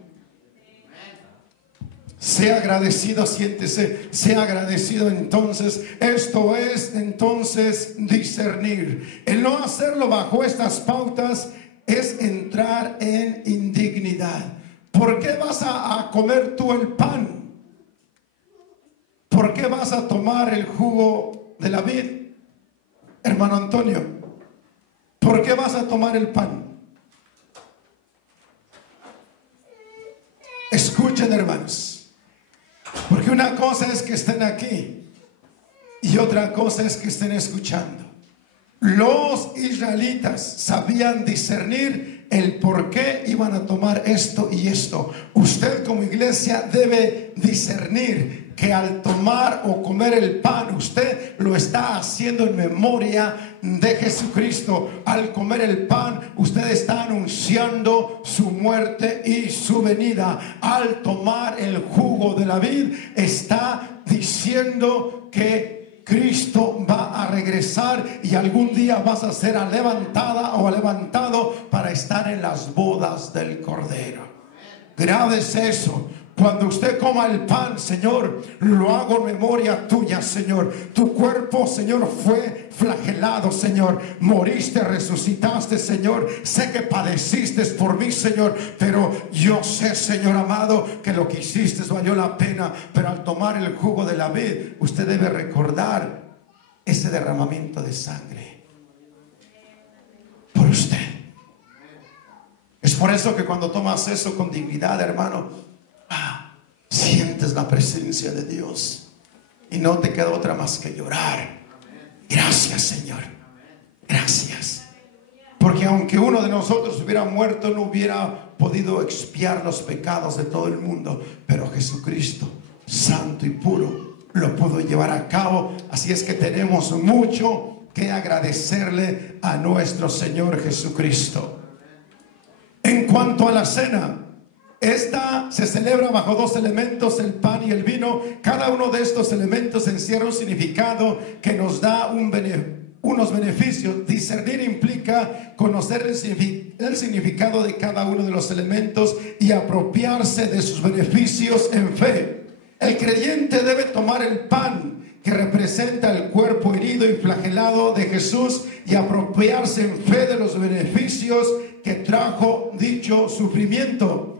Sea agradecido, siéntese, sea agradecido. Entonces, esto es entonces discernir. El no hacerlo bajo estas pautas es entrar en indignidad. ¿Por qué vas a comer tú el pan? ¿Por qué vas a tomar el jugo de la vid, hermano Antonio? ¿Por qué vas a tomar el pan? Escuchen, hermanos. Porque una cosa es que estén aquí y otra cosa es que estén escuchando. Los israelitas sabían discernir el por qué iban a tomar esto y esto. Usted como iglesia debe discernir que al tomar o comer el pan, usted lo está haciendo en memoria de Jesucristo. Al comer el pan, usted está anunciando su muerte y su venida. Al tomar el jugo de la vid, está diciendo que Cristo va a regresar y algún día vas a ser levantada o levantado para estar en las bodas del Cordero. Grábese eso. Cuando usted coma el pan, Señor, lo hago en memoria tuya, Señor. Tu cuerpo, Señor, fue flagelado, Señor. Moriste, resucitaste, Señor. Sé que padeciste por mí, Señor. Pero yo sé, Señor amado, que lo que hiciste valió la pena. Pero al tomar el jugo de la vid, usted debe recordar ese derramamiento de sangre por usted. Es por eso que cuando tomas eso con dignidad, hermano, sientes la presencia de Dios y no te queda otra más que llorar. Gracias, Señor, gracias, porque aunque uno de nosotros hubiera muerto, no hubiera podido expiar los pecados de todo el mundo, pero Jesucristo, santo y puro, lo pudo llevar a cabo. Así es que tenemos mucho que agradecerle a nuestro Señor Jesucristo. En cuanto a la cena, esta se celebra bajo dos elementos, el pan y el vino. Cada uno de estos elementos encierra un significado que nos da unos beneficios. Discernir implica conocer el significado de cada uno de los elementos y apropiarse de sus beneficios en fe. El creyente debe tomar el pan, que representa el cuerpo herido y flagelado de Jesús, y apropiarse en fe de los beneficios que trajo dicho sufrimiento.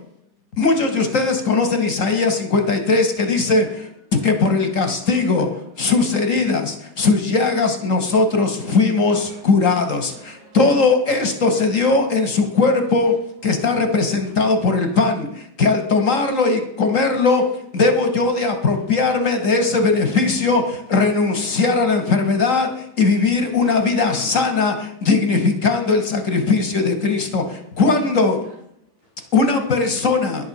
Muchos de ustedes conocen Isaías 53, que dice que por el castigo, sus heridas, sus llagas, nosotros fuimos curados. Todo esto se dio en su cuerpo, que está representado por el pan, que al tomarlo y comerlo, debo yo de apropiarme de ese beneficio, renunciar a la enfermedad y vivir una vida sana, dignificando el sacrificio de Cristo. Cuando una persona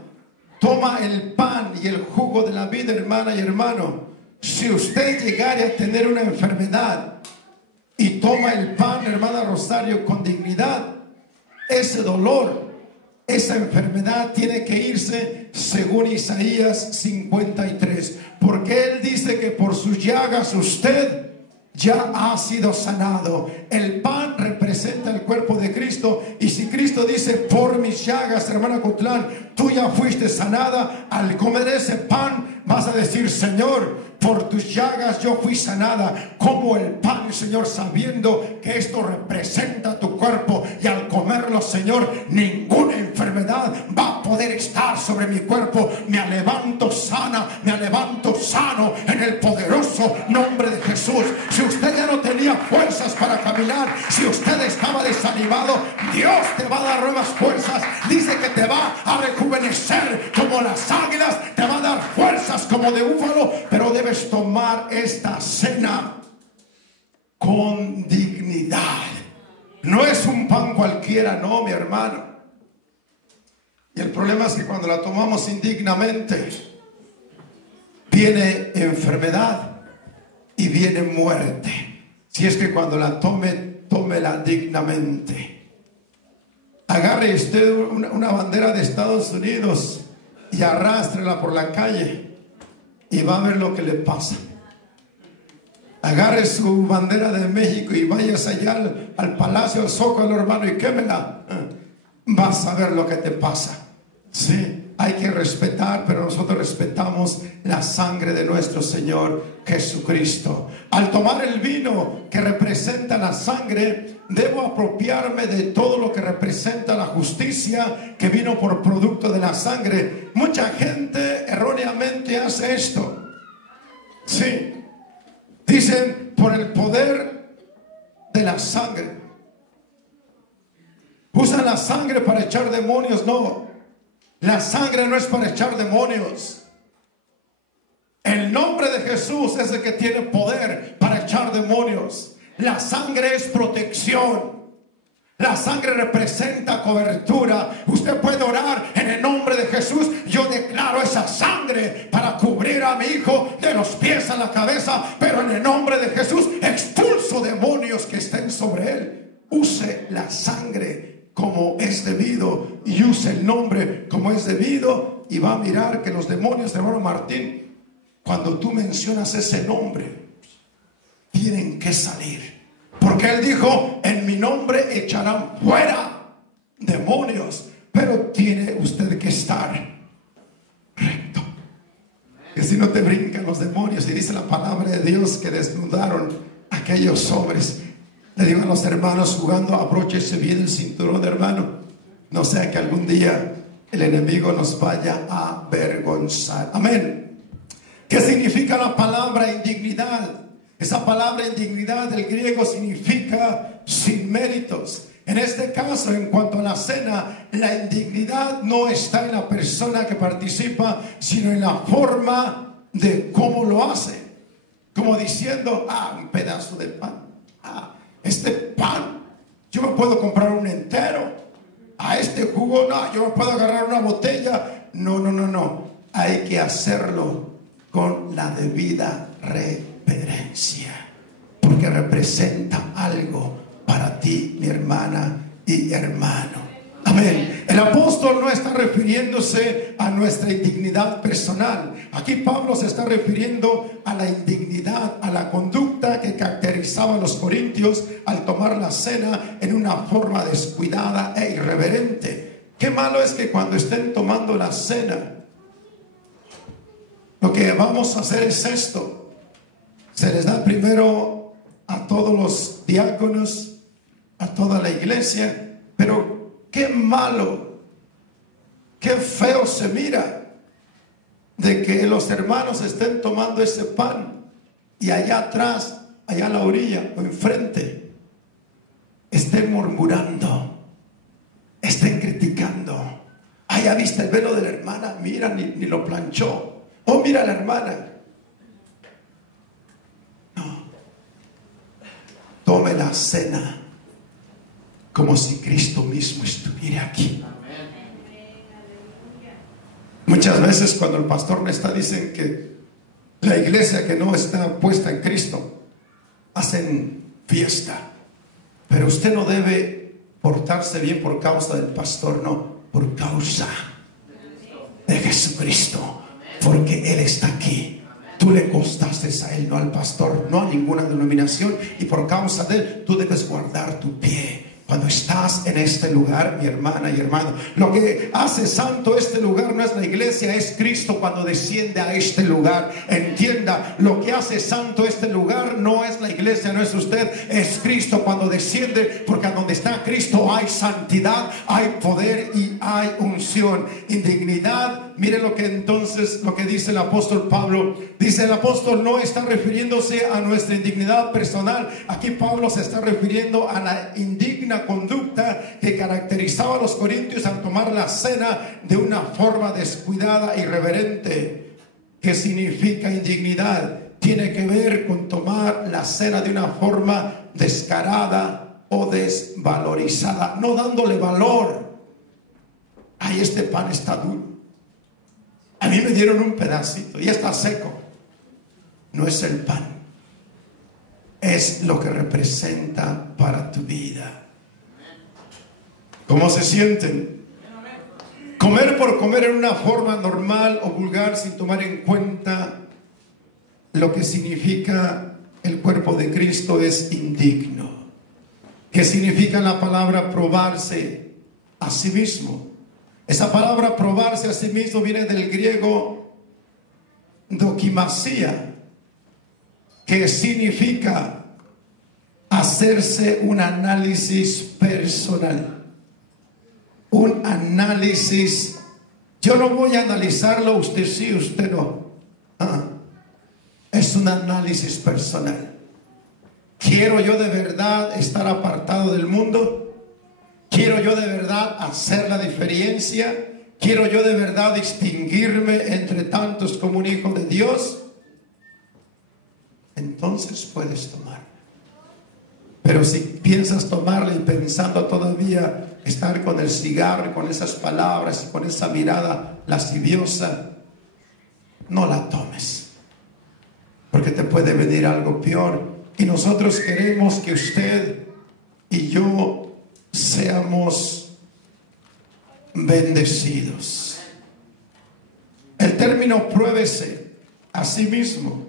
toma el pan y el jugo de la vida, hermana y hermano, si usted llegara a tener una enfermedad y toma el pan, hermana Rosario, con dignidad, ese dolor, esa enfermedad tiene que irse, según Isaías 53, porque él dice que por sus llagas usted ya ha sido sanado. El pan representa el cuerpo de Cristo, y si Cristo dice por mis llagas, hermana Cotlán, tú ya fuiste sanada, al comer ese pan vas a decir: Señor, por tus llagas yo fui sanada. Como el pan, Señor, sabiendo que esto representa tu cuerpo, y al comerlo, Señor, ninguna enfermedad va a poder estar sobre mi cuerpo. Me levanto sana, me levanto sano en el poderoso nombre de Jesús. Si usted ya no tenía fuerzas para caminar, si usted estaba desanimado, Dios te va a dar nuevas fuerzas. Dice que te va a rejuvenecer como las águilas, te va a dar fuerzas como de búfalo, pero debes tomar esta cena con dignidad. No es un pan cualquiera, no, mi hermano. Y el problema es que cuando la tomamos indignamente, viene enfermedad y viene muerte. Si es que cuando la tome, tómela dignamente. Agarre usted una bandera de Estados Unidos y arrástrela por la calle y va a ver lo que le pasa. Agarre su bandera de México y vayas allá al Palacio, al Zócalo, hermano, y quémela. Vas a ver lo que te pasa. Sí, hay que respetar, pero nosotros respetamos la sangre de nuestro Señor Jesucristo. Al tomar el vino que representa la sangre, debo apropiarme de todo lo que representa la justicia que vino por producto de la sangre. Mucha gente erróneamente hace esto. Sí, dicen por el poder de la sangre. Usan la sangre para echar demonios. No, la sangre no es para echar demonios. El nombre de Jesús es el que tiene poder para echar demonios. La sangre es protección. La sangre representa cobertura. Usted puede orar en el nombre de Jesús. Yo declaro esa sangre para cubrir a mi hijo de los pies a la cabeza, pero en el nombre de Jesús expulso demonios que estén sobre él. Use la sangre como es debido y use el nombre como es debido, y va a mirar que los demonios, hermano Martín, cuando tú mencionas ese nombre, tienen que salir, porque él dijo: en mi nombre echarán fuera demonios. Pero tiene usted que estar recto, que si no te brincan los demonios. Y dice la palabra de Dios que desnudaron a aquellos hombres. Le digo a los hermanos jugando: abróchese bien el cinturón, hermano, no sea que algún día el enemigo nos vaya a avergonzar. Amén. ¿Qué significa la palabra indignidad? Esa palabra indignidad del griego significa sin méritos. En este caso, en cuanto a la cena, la indignidad no está en la persona que participa, sino en la forma de cómo lo hace. Como diciendo: un pedazo de pan. Este pan, yo me puedo comprar un entero. Este jugo, no, yo me puedo agarrar una botella. No. Hay que hacerlo con la debida reverencia, porque representa algo para ti, mi hermana y hermano. Amén. El apóstol no está refiriéndose a nuestra indignidad personal. Aquí Pablo se está refiriendo a la indignidad, a la conducta que caracterizaba a los corintios al tomar la cena en una forma descuidada e irreverente. Qué malo es que cuando estén tomando la cena, lo que vamos a hacer es esto: se les da primero a todos los diáconos, a toda la iglesia, pero qué malo, qué feo se mira de que los hermanos estén tomando ese pan y allá atrás, allá a la orilla o enfrente, estén murmurando, estén criticando. Ah, ya viste el velo de la hermana, mira, ni lo planchó. Oh, mira a la hermana. No. Tome la cena como si Cristo mismo estuviera aquí. Muchas veces cuando el pastor me está, dicen que la iglesia que no está puesta en Cristo hacen fiesta. Pero usted no debe portarse bien por causa del pastor, no, por causa de Jesucristo, porque Él está aquí. Tú le costaste a Él, no al pastor, no a ninguna denominación, y por causa de Él tú debes guardar tu pie. Cuando estás en este lugar, mi hermana y hermano, lo que hace santo este lugar no es la iglesia, es Cristo cuando desciende a este lugar. Entienda, lo que hace santo este lugar no es la iglesia, no es usted, es Cristo cuando desciende, porque donde está Cristo hay santidad, hay poder y hay unción. Indignidad, mire lo que entonces, lo que dice el apóstol Pablo. Dice el apóstol, no está refiriéndose a nuestra indignidad personal. Aquí Pablo se está refiriendo a la indigna conducta que caracterizaba a los corintios al tomar la cena de una forma descuidada e irreverente. ¿Qué significa indignidad? Tiene que ver con tomar la cena de una forma descarada o desvalorizada, no dándole valor. Ay, este pan está duro. A mí me dieron un pedacito y está seco. No es el pan, es lo que representa para tu vida. ¿Cómo se sienten? Comer por comer en una forma normal o vulgar sin tomar en cuenta lo que significa el cuerpo de Cristo es indigno. ¿Qué significa la palabra probarse a sí mismo? Esa palabra probarse a sí mismo viene del griego dokimasia, que significa hacerse un análisis personal. Un análisis. Yo no voy a analizarlo, usted sí, usted no. Es un análisis personal. ¿Quiero yo de verdad estar apartado del mundo? ¿Quiero yo de verdad hacer la diferencia? ¿Quiero yo de verdad distinguirme entre tantos como un hijo de Dios? Entonces puedes tomar. Pero si piensas tomarla y pensando todavía estar con el cigarro, con esas palabras y con esa mirada lasciviosa, no la tomes, porque te puede venir algo peor. Y nosotros queremos que usted y yo seamos bendecidos. El término pruébese a sí mismo,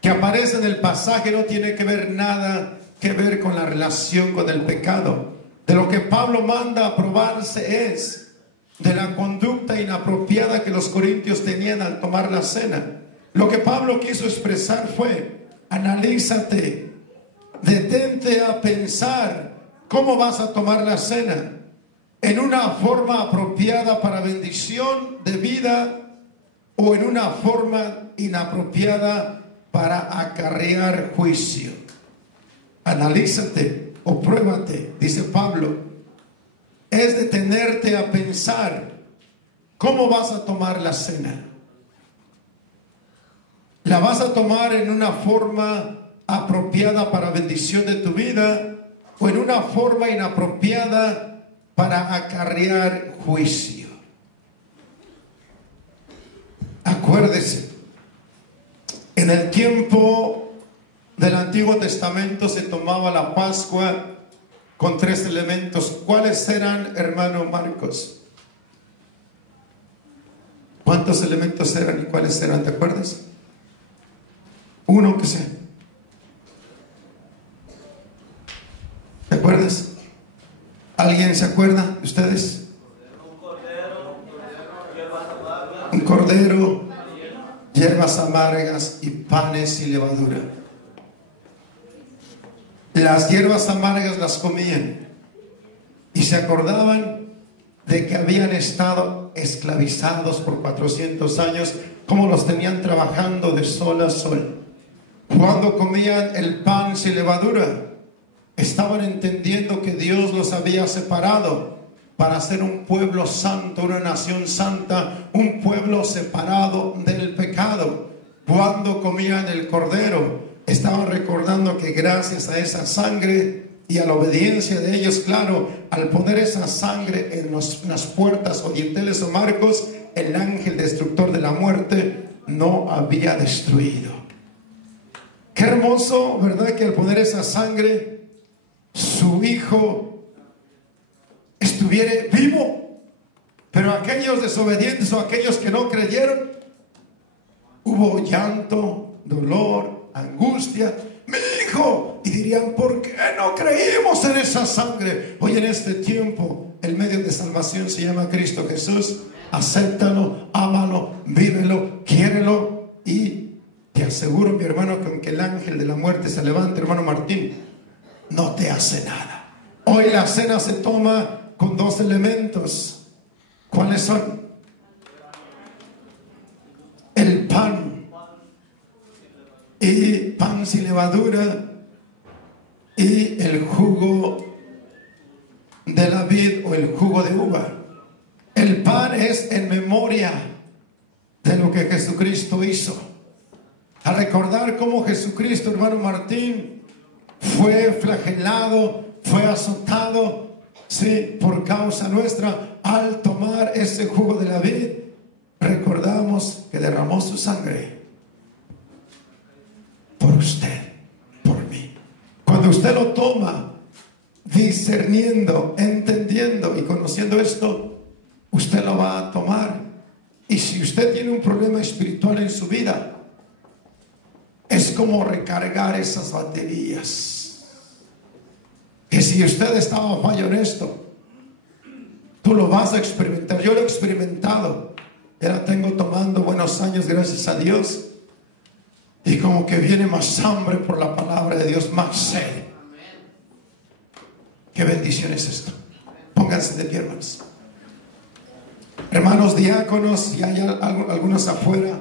que aparece en el pasaje, no tiene que ver nada que ver con la relación con el pecado. De lo que Pablo manda a probarse es de la conducta inapropiada que los corintios tenían al tomar la cena. Lo que Pablo quiso expresar fue: analízate, detente a pensar cómo vas a tomar la cena, en una forma apropiada para bendición de vida o en una forma inapropiada para acarrear juicio. Analízate o pruébate, dice Pablo, es detenerte a pensar cómo vas a tomar la cena. ¿La vas a tomar en una forma apropiada para bendición de tu vida o en una forma inapropiada para acarrear juicio? Acuérdese, en el tiempo del Antiguo Testamento se tomaba la Pascua con 3 elementos. ¿Cuáles eran, hermano Marcos? ¿Cuántos elementos eran y cuáles eran? ¿Te acuerdas? Uno que sé. ¿Te acuerdas? ¿Alguien se acuerda de ustedes? Un cordero, hierbas amargas y panes y levadura. Las hierbas amargas las comían y se acordaban de que habían estado esclavizados por 400 años, como los tenían trabajando de sol a sol. Cuando comían el pan sin levadura, estaban entendiendo que Dios los había separado para ser un pueblo santo, una nación santa, un pueblo separado del pecado. Cuando comían el cordero, estaban recordando que gracias a esa sangre y a la obediencia de ellos, claro, al poner esa sangre en las puertas o dinteles o marcos, el ángel destructor de la muerte no había destruido. Qué hermoso, ¿verdad? Que al poner esa sangre, su hijo estuviera vivo. Pero aquellos desobedientes o aquellos que no creyeron, hubo llanto, dolor, angustia. Mi hijo. Y dirían, ¿por qué no creímos en esa sangre? Hoy en este tiempo, el medio de salvación se llama Cristo Jesús. Acéptalo, ámalo, vívelo, quiérelo. Y te aseguro, mi hermano, que aunque el ángel de la muerte se levante, hermano Martín, no te hace nada. Hoy la cena se toma con dos elementos. ¿Cuáles son? El pan, y pan sin levadura, y el jugo de la vid o el jugo de uva. El pan es en memoria de lo que Jesucristo hizo. A recordar cómo Jesucristo, hermano Martín, fue flagelado, fue azotado, sí, por causa nuestra. Al tomar ese jugo de la vid, recordamos que derramó su sangre por usted, por mí. Cuando usted lo toma, discerniendo, entendiendo y conociendo esto, usted lo va a tomar. Y si usted tiene un problema espiritual en su vida, es como recargar esas baterías. Que si usted estaba fallo en esto, tú lo vas a experimentar. Yo lo he experimentado. Ya tengo tomando buenos años, gracias a Dios. Y como que viene más hambre por la palabra de Dios, más sed. Qué bendición es esto. Pónganse de pie, hermanos. Hermanos diáconos, y hay algunos afuera.